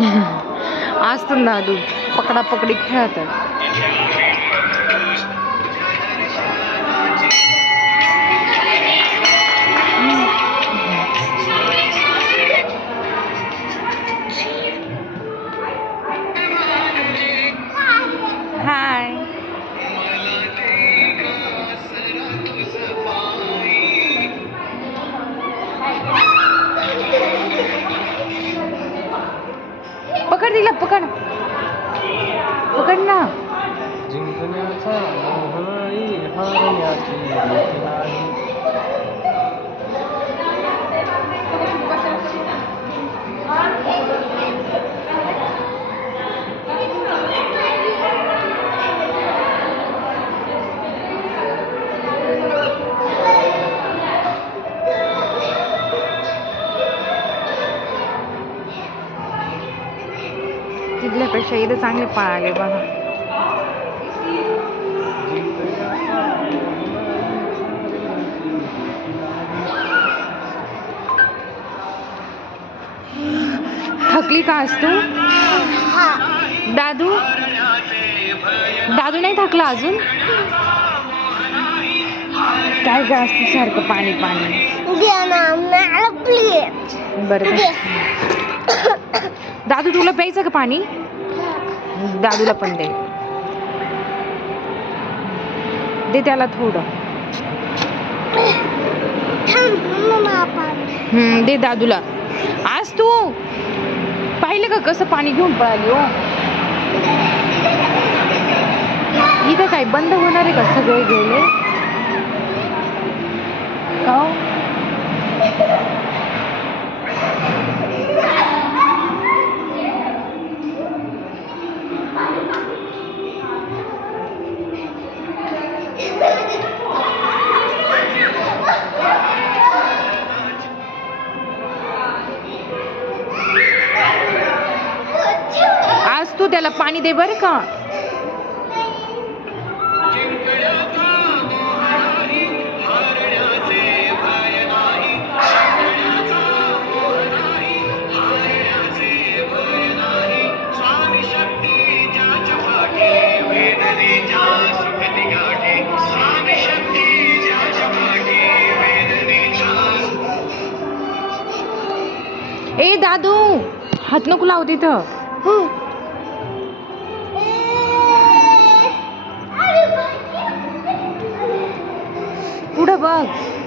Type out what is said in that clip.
असतो ना तू पकडा પકડ દીલા પકડ. પકડ ના. तिथल्यापेक्षा इथं चांगले पळाले बघा. थकली का आज तू? दादू? दादू नाही थकला अजून? काय ग असतं सारखं पाणी पाणी बरं. दादू तुला प्यायचं का पाणी? दादूला पण दे. दे त्याला थोडं. हम्म, दे दादूला. आज तू पाहिलं का कसं पाणी घेऊन पळाली हो? इथं काय बंद होणार आहे का सगळे गेले? का हो? त्याला पाणी दे बरं का? ए दादू हात नको लावू तिथं. पुढं बघ.